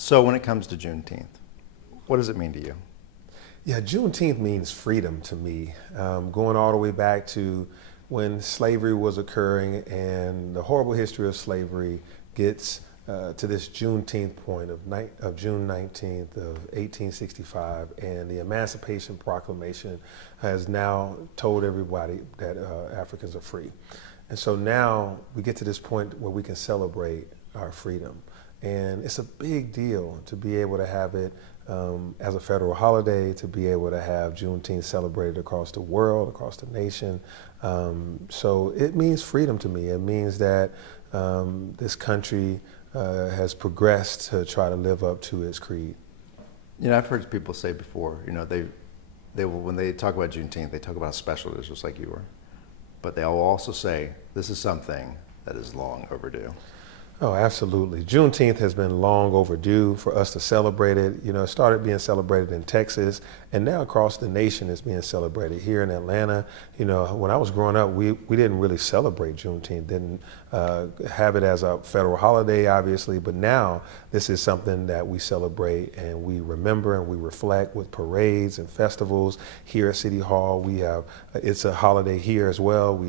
So when it comes to Juneteenth, what does it mean to you? Yeah, Juneteenth means freedom to me. Going all the way back to when slavery was occurring and the horrible history of slavery gets to this Juneteenth point of June 19th of 1865, and the Emancipation Proclamation has now told everybody that Africans are free. And so now we get to this point where we can celebrate our freedom. And it's a big deal to be able to have it as a federal holiday, to be able to have Juneteenth celebrated across the world, across the nation. So it means freedom to me. It means that this country has progressed to try to live up to its creed. You know, I've heard people say before, you know, they will, when they talk about Juneteenth, they talk about special it is, just like you were. But they'll also say, this is something that is long overdue. Oh, absolutely. Juneteenth has been long overdue for us to celebrate it. You know, it started being celebrated in Texas, and now across the nation it's being celebrated here in Atlanta. You know, when I was growing up, we didn't really celebrate Juneteenth, didn't have it as a federal holiday, obviously, but now this is something that we celebrate and we remember and we reflect with parades and festivals here at City Hall. We have, it's a holiday here as well.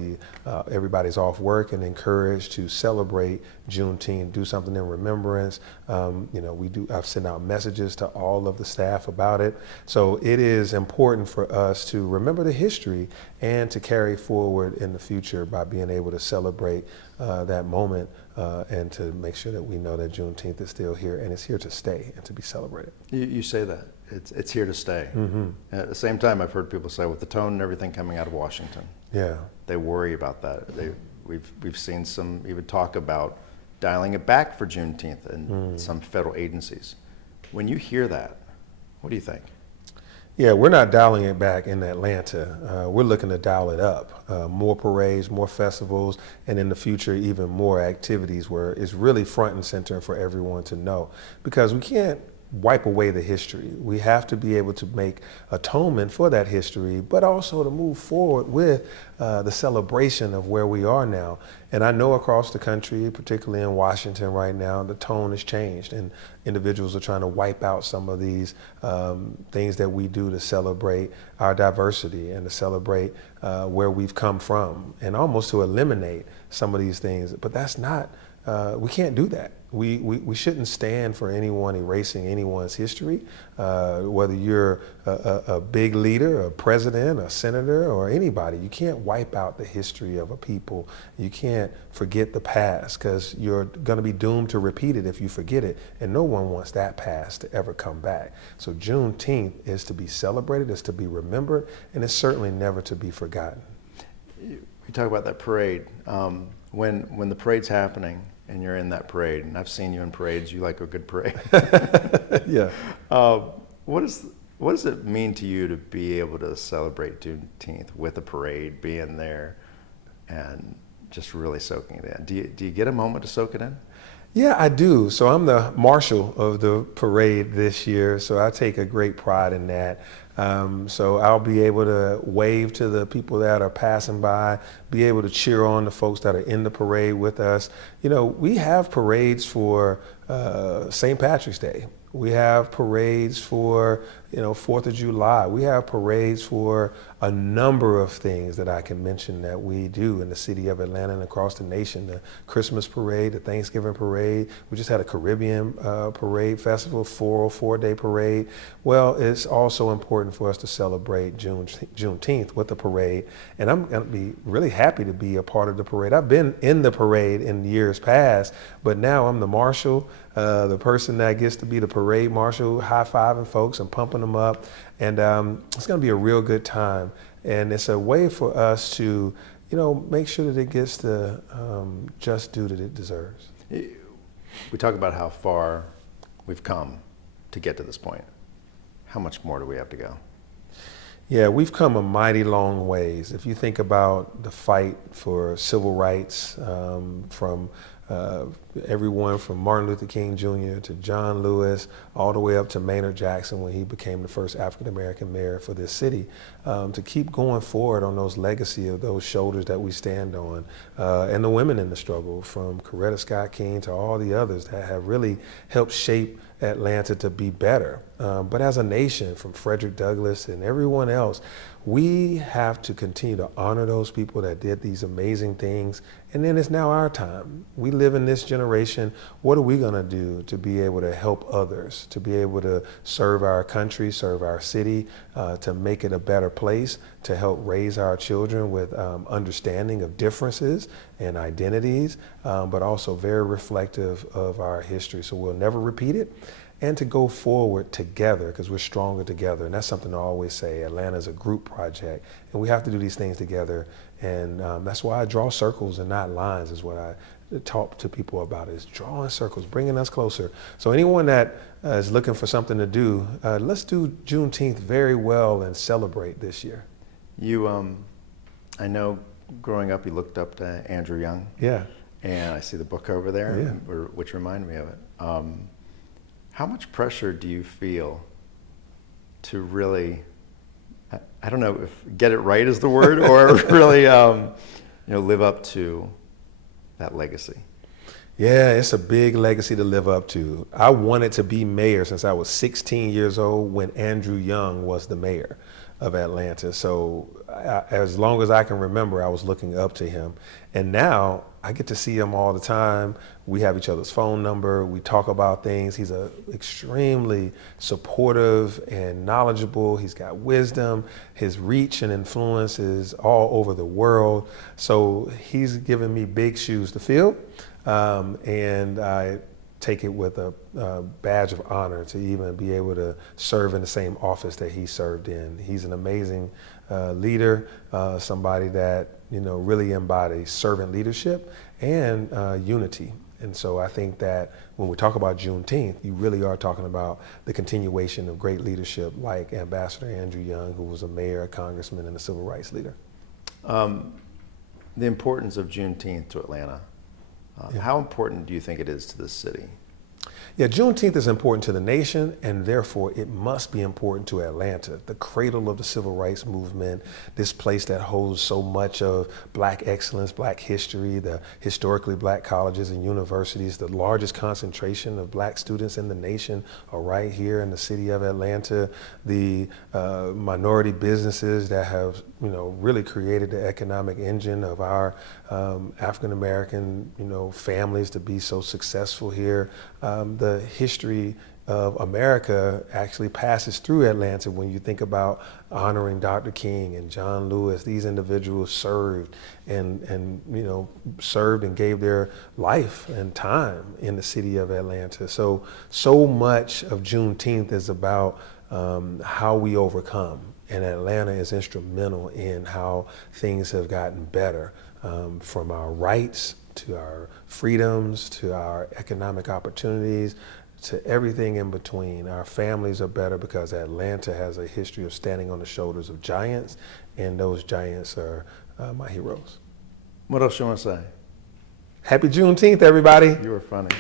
Everybody's off work and encouraged to celebrate Juneteenth, do something in remembrance. You know, I've sent out messages to all of the staff about it. So it is important for us to remember the history and to carry forward in the future by being able to celebrate that moment and to make sure that we know that Juneteenth is still here and it's here to stay and to be celebrated. You say that. It's here to stay. Mm-hmm. At the same time, I've heard people say, with the tone and everything coming out of Washington, yeah, they worry about that. We've seen some even talk about dialing it back for Juneteenth in some federal agencies. When you hear that, what do you think? Yeah, we're not dialing it back in Atlanta. We're looking to dial it up. More parades, more festivals, and in the future, even more activities where it's really front and center for everyone to know. Because we can't wipe away the history. We have to be able to make atonement for that history, but also to move forward with the celebration of where we are now. And I know across the country, particularly in Washington right now, the tone has changed and individuals are trying to wipe out some of these things that we do to celebrate our diversity and to celebrate where we've come from and almost to eliminate some of these things. But that's not, we can't do that. We shouldn't stand for anyone erasing anyone's history, whether you're a big leader, a president, a senator, or anybody. You can't wipe out the history of a people. You can't forget the past because you're going to be doomed to repeat it if you forget it, and no one wants that past to ever come back. So Juneteenth is to be celebrated, it's to be remembered, and it's certainly never to be forgotten. We talk about that parade. When the parade's happening, and you're in that parade, and I've seen you in parades, you like a good parade. Yeah. What does it mean to you to be able to celebrate Juneteenth with a parade, being there, and just really soaking it in? Do you get a moment to soak it in? Yeah, I do. So I'm the marshal of the parade this year, so I take a great pride in that. So I'll be able to wave to the people that are passing by, be able to cheer on the folks that are in the parade with us. You know, we have parades for St. Patrick's Day. We have parades for, 4th of July. We have parades for a number of things that I can mention that we do in the city of Atlanta and across the nation. The Christmas parade, the Thanksgiving parade. We just had a Caribbean parade festival, 404-day parade. Well, it's also important for us to celebrate Juneteenth with the parade. And I'm going to be really happy to be a part of the parade. I've been in the parade in years past, but now I'm the marshal, the person that gets to be the parade marshal, high-fiving folks and pumping them up. And it's going to be a real good time. And it's a way for us to, make sure that it gets the just due that it deserves. We talk about how far we've come to get to this point. How much more do we have to go? Yeah, we've come a mighty long ways. If you think about the fight for civil rights from everyone from Martin Luther King Jr. to John Lewis, all the way up to Maynard Jackson when he became the first African-American mayor for this city, to keep going forward on those legacy of those shoulders that we stand on, and the women in the struggle from Coretta Scott King to all the others that have really helped shape Atlanta to be better. But as a nation, from Frederick Douglass and everyone else, we have to continue to honor those people that did these amazing things. And then it's now our time. We live in this generation. What are we going to do to be able to help others, to be able to serve our country, serve our city, to make it a better place, to help raise our children with understanding of differences and identities, but also very reflective of our history. So we'll never repeat it. And to go forward together, because we're stronger together. And that's something I always say. Atlanta is a group project, and we have to do these things together. And that's why I draw circles and not lines, is what I talk to people about, is drawing circles, bringing us closer. So anyone that is looking for something to do, let's do Juneteenth very well and celebrate this year. You, I know growing up you looked up to Andrew Young. Yeah. And I see the book over there, Yeah. which reminded me of it. How much pressure do you feel to really, I don't know if get it right is the word, or really live up to that legacy? Yeah, it's a big legacy to live up to. I wanted to be mayor since I was 16 years old when Andrew Young was the mayor of Atlanta. So as long as I can remember, I was looking up to him. And now I get to see him all the time. We have each other's phone number. We talk about things. He's extremely supportive and knowledgeable. He's got wisdom. His reach and influence is all over the world. So he's given me big shoes to fill. And I take it with a badge of honor to even be able to serve in the same office that he served in. He's an amazing leader, somebody that really embodies servant leadership and unity. And so I think that when we talk about Juneteenth, you really are talking about the continuation of great leadership like Ambassador Andrew Young, who was a mayor, a congressman, and a civil rights leader. The importance of Juneteenth to Atlanta. Yeah. How important do you think it is to the city? Yeah, Juneteenth is important to the nation, and therefore it must be important to Atlanta, the cradle of the civil rights movement, this place that holds so much of Black excellence, Black history, the historically Black colleges and universities. The largest concentration of Black students in the nation are right here in the city of Atlanta. The minority businesses that have really created the economic engine of our African-American families to be so successful here. The history of America actually passes through Atlanta when you think about honoring Dr. King and John Lewis. These individuals served and served and gave their life and time in the city of Atlanta. So much of Juneteenth is about how we overcome. And Atlanta is instrumental in how things have gotten better, from our rights to our freedoms, to our economic opportunities, to everything in between. Our families are better because Atlanta has a history of standing on the shoulders of giants, and those giants are my heroes. What else you want to say? Happy Juneteenth, everybody. You were funny.